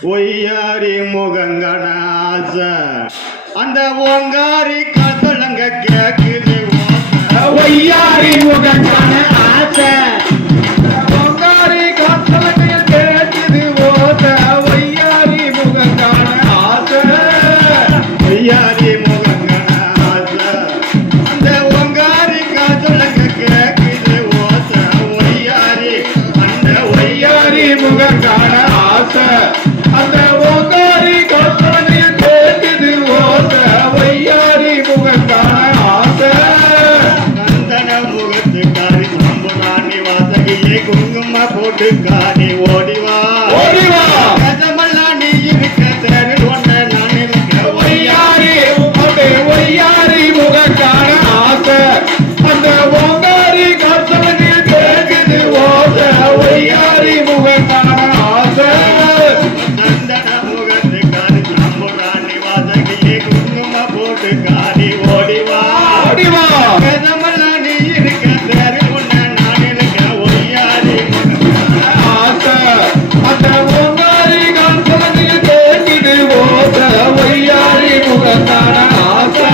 ஒய்யாரி முகங்கன ஆசை அந்த ஓங்காரி கதலங்க கேக்குது ஒய்யாரி முகங்கன ஆசை ஓங்காரி கதலங்க கேக்குது ஓச ஒய்யாரி முகங்கன ஆசை ஒய்யாரி முகங்கன ஆசை அந்த ஓங்காரி கதலங்க கேக்குது ஓச ஒய்யாரி அந்த ஒய்யாரி முகங்கன ஆசை அந்த ஓங்காரி கதலங்க கேக்குது ஓச ஒய்யாரி முகங்கன ஆசை சந்தன முகத்துக்காரி சம்புராணி வாசகியே குங்கும போட்டுக்காரி ஓடிவா ஓடிவா கதமெல்லாம் நீ இருக்க தேரில் ஒன்ன நான் இருக்க ஒய்யாரி ஒய்யாரி முகங்கன ஆசை அந்த ஓங்காரி கதலங்க கேக்குது ஓச ஒய்யாரி முகங்கன ஆசை சந்தன முகத்துக்காரி சம்புராணி வாசகியே குங்கும போட்டுக்காரி ஓடிவா ஓடிவா கதமெல்லாம் நீ இருக்க தேரில் ஒன்ன நான் இருக்க ஒய்யாரி ஆசை அந்த ஓங்காரி கதலங்க கேக்குது ஓச ஒய்யாரி முகங்கன ஆசை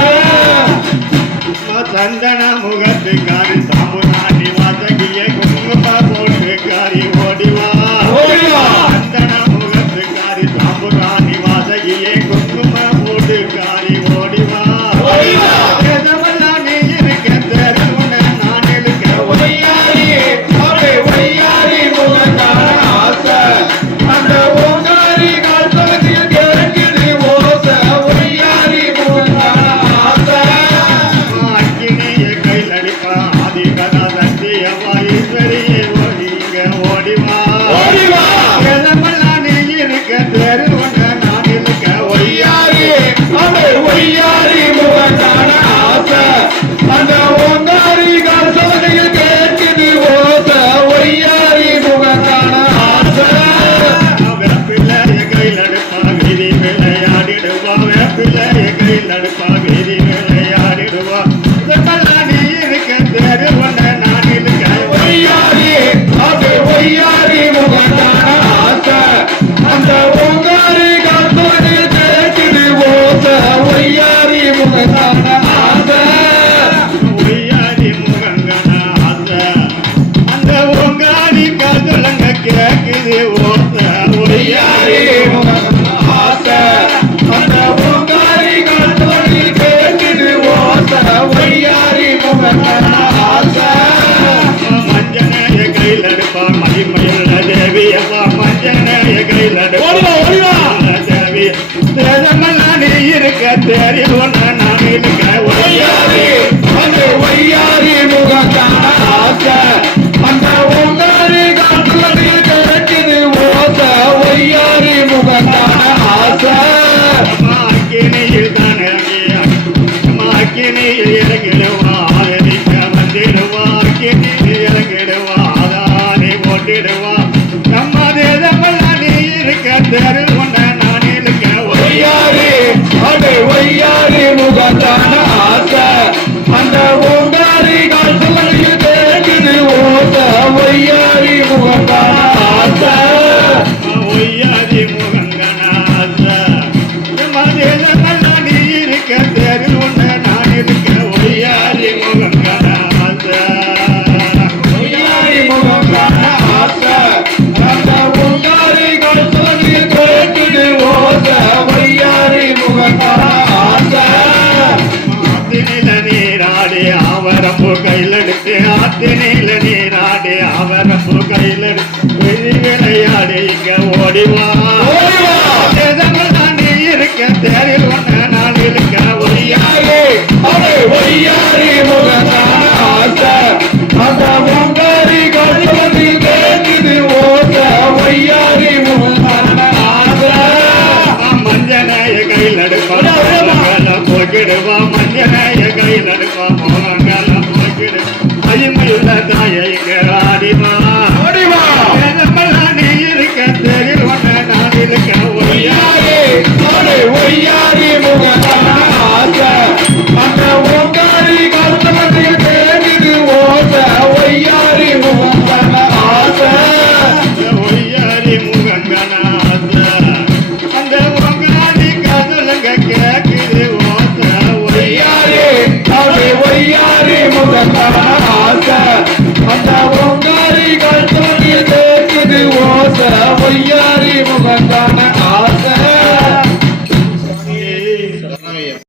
சந்தன முகத்துக்காரி சம்புராணி வாசகியே குங்கும போட்டுக்காரி ஓடிவா ஓடிவா சந்தன முகத்துக்காரி சம்புராணி வாசகியே குங்கும போட்டுக்காரி ஓடிவா ஓடிவா கதமெல்லாம் நீ இருக்க தேரில் ஒன்ன நான் இருக்க ஒய்யாரி ஒய்யாரி முகங்கன ஆசை அந்த ஓங்காரி கதலங்க கேக்குது ஓச ஒய்யாரி முகங்கன ஆசை அக்கினிய கைலடிப்பா ஆதி கதா சத்தியவா ஈஸ்வரியே ஓடிங்க ஓடிவா ஓடிவா கதமெல்லாம் நீ இருக்க தேரில் ஒன்ன நான் இருக்க ஒய்யாரி ஒய்யாரி முகங்கன ஆசை அந்த ஓங்காரி கதலங்க கேக்குது ஓச ஒய்யாரி முகங்கன ஆசை வேப்பிள்ளைய கைலடுப்பா வீதி விளையாடிடுவா வேப்பிள்ளைய கைலடுப்பா வீதி விளையாடிடுவா கதமெல்லாம் நீ இருக்க தேரில் ஒன்ன நான் இருக்க ஒய்யாரி ஒய்யாரி முகங்கன ஆசை அந்த ஓங்காரி கதலங்க கேக்குது ஓச ஒய்யாரி முகங்கன ஆசை ஒய்யாரி முகங்கன ஆசை அந்த ஓங்காரி கதலங்க கேக்குது ஓச ஒய்யாரி முகங்கன ஆசை அந்த ஓங்காரி கதலங்க கேக்குது ஓச ஒய்யாரி முகங்கன ஆசை மஞ்சனைய கைலடுப்பா மகிமையுள்ள தேவியப்பா மஞ்சனைய கைலடுப்பா ஓடிவா தேவி தேதமெல்லாம் நீ இருக்க தேரில் ஒன்ன நான் இருக்க ஒய்யாரி ஒய்யாரி முகங்கன ஆசை அந்த ஓங்காரி கதலங்க கேக்குது ஓச ஒய்யாரி முகங்கன ஆசை அக்கினியில் தான் இறங்கிய அக்கினியில் இறங்கிடுவா ஆயதிக்க வந்திடுவா அக்கினியில் இறங்கிடுவா அதானே ஓட்டிடுவா நம்ம தேதமெல்லாம் நீ இருக்க தேரில் ஒன்ன நான் இருக்க ஒய்யாரி ஒய்யாரி முகங்கன ஆசை அந்த ஓங்காரி கதலங்க கேக்குது ஓச ஒய்யாரி முகங்கன ஆசை ஒய்யாரி முகங்கன ஆசை நம்ம தேதமெல்லாம் நீ இருக்க தேரில் ஒன்ன நான் இருக்க ஒய்யாரி முகங்கன ஆசை ஒய்யாரி முகங்கன ஆசை அந்த ஓங்காரி கதலங்க கேக்குது ஓச ஒய்யாரி முகங்கன ஆசை ஆத்தினில நீராடி அவரம்பு கையிலெடுத்து ஆத்தினில நீராடி அவரம்பு கையிலெடுத்து விளையாடி இங்க ஓடிவா